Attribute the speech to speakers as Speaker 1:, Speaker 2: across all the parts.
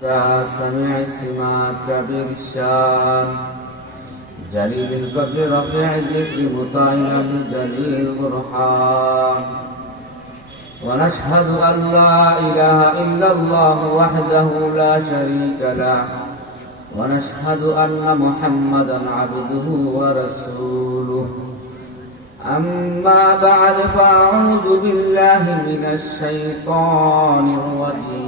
Speaker 1: سمع سماك برشان جليل القدر رفيع الذكر مطين جليل البرحان ونشهد أن لا إله إلا الله وحده لا شريك له. ونشهد أن محمدا عبده ورسوله. أما بعد فأعوذ بالله من الشيطان الرجيم.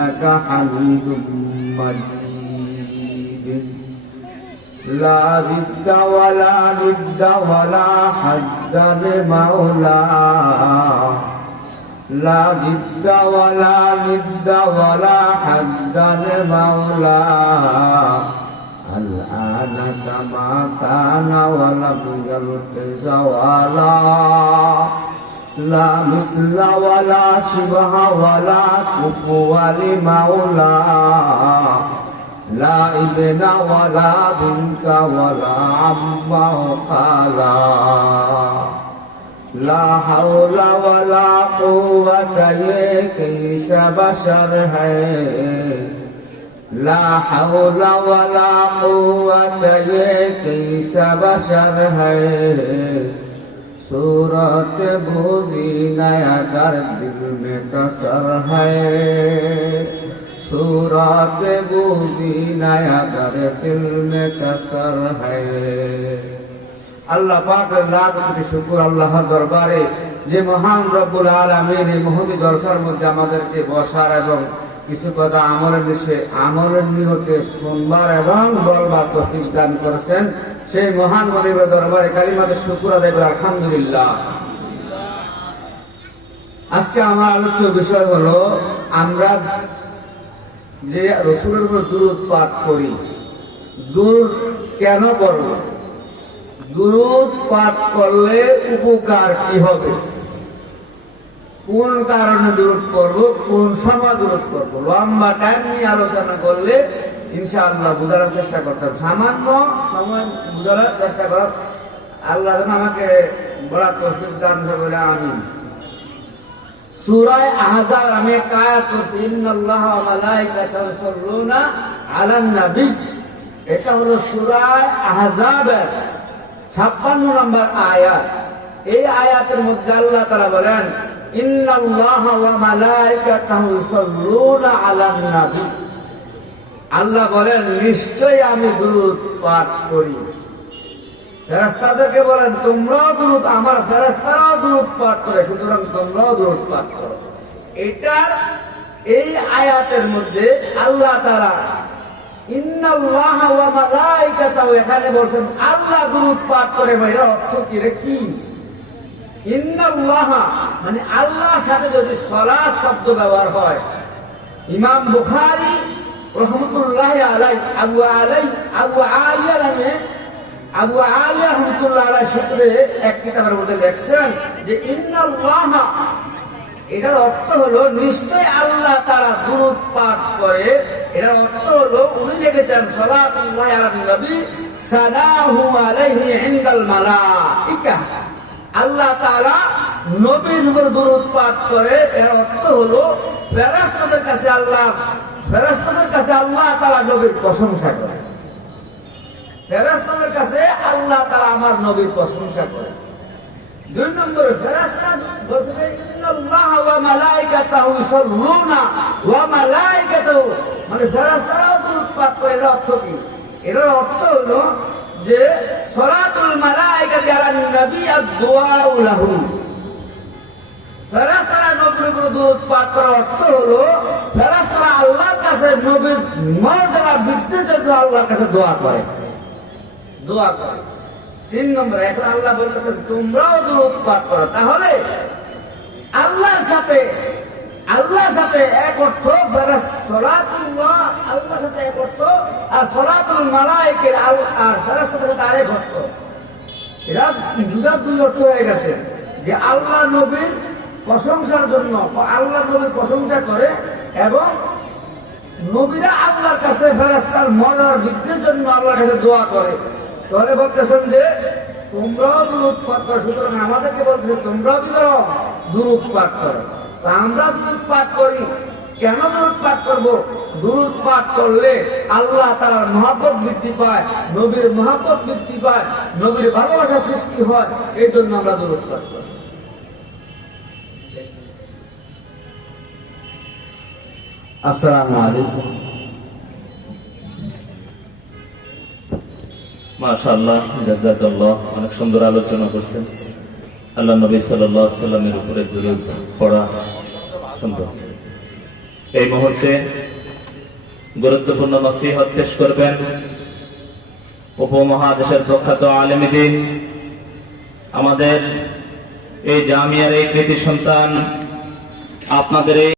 Speaker 1: إنك حميد مجيد لا ضد ولا ند ولا حد لمولى لا ضد ولا ند ولا حد لمولى الآن كما كان ولم يلق زوالا لا مثل ولا شبه ولا كفو لمولى لا ابن ولا بنت ولا عم وخالا لا حول ولا قوة يكيس بشر ہے لا حول ولا قوة يكيس بشر ہے সুরত भोजी नया কর दिल में कसर है सूरत भोजी नया कर दिल আল্লাহ পাকের লাখ কোটি শুকুর আল্লাহ দরবারে যে মহান রব্বুল আলমিন এই মহতি জলসার মধ্যে আমাদেরকে বসার এবং কিছু কথা আমলের বিষয়ে আমলের নিহতে শুনবার এবং বলবার প্রতীক দান করেছেন। সেই মহান মনিবের দরবারে কালিমাদের শুকুর আদায় করে আলহামদুলিল্লাহ। আজকে আমার আলোচ্য বিষয় হলো, আমরা যে রসুলের উপর দূরত পাঠ করি দূর কেন করব দূরত পাঠ করলে উপকার কি হবে? কোন কারণে দূরত করব কোন সময় দূরত করব লম্বা টাইম নিয়ে আলোচনা করলে ইনশাআল্লাহ বোঝার চেষ্টা করতাম সামান্য সময় বোঝার চেষ্টা কর আল্লাহ যেন আমাকে বড় তৌফিক দান করে আমি সূরায়ে আহজাব আমি কায়াত করছি ইন্নাল্লাহ ওয়া মালাইকাতাহু ইউসাল্লুনা আলান নবী। এটা হলো সূরায়ে আহজাবের ছাপ্পান্ন নম্বর আয়াত। এই আয়াতের মধ্যে আল্লাহ তারা বলেন আল্লাহ বলেন, নিশ্চয়ই আমি দুরূদ পাঠ করি। ফেরেশতাদেরকে বলেন, তোমরাও দুরূদ, আমার ফেরেশতারাও দুরূদ পাঠ করে, সুতরাং তোমরাও দুরূদ পাঠ করো। এটার এই আয়াতের মধ্যে আল্লাহ তারা এখানে বলছেন, আল্লাহ দুরূদ পাঠ করে এর অর্থ কি রে কি? মানে আল্লাহর সাথে যদি সালাত শব্দ ব্যবহার হয়, ইমাম বুখারি রহমতুল্লাহ আলাই আবু আলাই, আবু আলিয়া নামে, আবু আলিয়া রহমতুল্লাহ আলাই সূত্রে এক কিতাবের মধ্যে লেখছেন যে ইন্নাল্লাহ, এটার অর্থ হলো নিশ্চয় আল্লাহ তারা দুরূদ পাঠ করে, এটার অর্থ হলো উনি লিখেছেন সালাতুল্লাহ আলা নবী সালাহু আলাইহি ইনদাল মালাইকা। আল্লাহ তাআলা নবীর উপর দুরূদ পাঠ করে, এর অর্থ হলো ফেরেশতাদের কাছে আল্লাহ, ফেরেশতাদের কাছে আল্লাহ তাআলা নবীর প্রশংসা করে। ফেরেশতাদের কাছে আল্লাহ তাআলা আমার নবীর প্রশংসা করে। দুই ফেরেশতারা বলছে মালাইকাতাহু মানে ফেরাস্তারাও পাঠ করে, এর অর্থ কি? এটার অর্থ হলো যে সলাতুল মালাইকাতি আলা নবী আর দোয়া লাহু ফেরাস্তারা নবীর উপর দুধ করার অর্থ হলো ফেরাস্তারা আল্লাহর কাছে নবীর মর্যাদা বৃদ্ধির জন্য আল্লাহর কাছে দোয়া করে। দোয়া করে। তিন নম্বর এখন আল্লাহ বলতেছেন তোমরাও দুধ পাঠ করো। তাহলে আল্লাহর সাথে আল্লাহর সাথে এক অর্থ আল্লাহর সাথে এক আর সলাতুল মালাইকের আল- আর সাথে আরেক অর্থ। এরা দুটা দুই অর্থ হয়ে গেছে। যে আল্লাহ নবীর প্রশংসার জন্য আল্লাহ নবীর প্রশংসা করে এবং নবীরা আল্লাহর কাছে ফেরাস্তার মরার বৃদ্ধির জন্য আল্লাহর কাছে দোয়া করে। তাহলে বলতেছেন যে, তোমরাও দূরত পাঠ করো। সুতরাং আমাদেরকে বলতেছে, তোমরাও কি করো? দূরত পাঠ করো। আমরা দূরত পাঠ করি। কেন দূরত পাঠ করব? দূরত পাঠ করলে আল্লাহ তার মহাব্বত বৃদ্ধি পায়, নবীর মহাব্বত বৃদ্ধি পায়, নবীর ভালোবাসা সৃষ্টি হয় এই জন্য আমরা দূরত পাঠ করি। আসসালামু আলাইকুম।
Speaker 2: মাশাআল্লাহ, জাযাকাল্লাহ, অনেক সুন্দর আলোচনা করছেন। আল্লাহ নবী সাল্লাহ সাল্লামের উপরে দুরূদ পড়া সম্ভব। এই মুহূর্তে গুরুত্বপূর্ণ নসিহত পেশ করবেন উপমহাদেশের প্রখ্যাত আলমীদিন দিন, আমাদের এই জামিয়ার এই কৃতি সন্তান, আপনাদের এই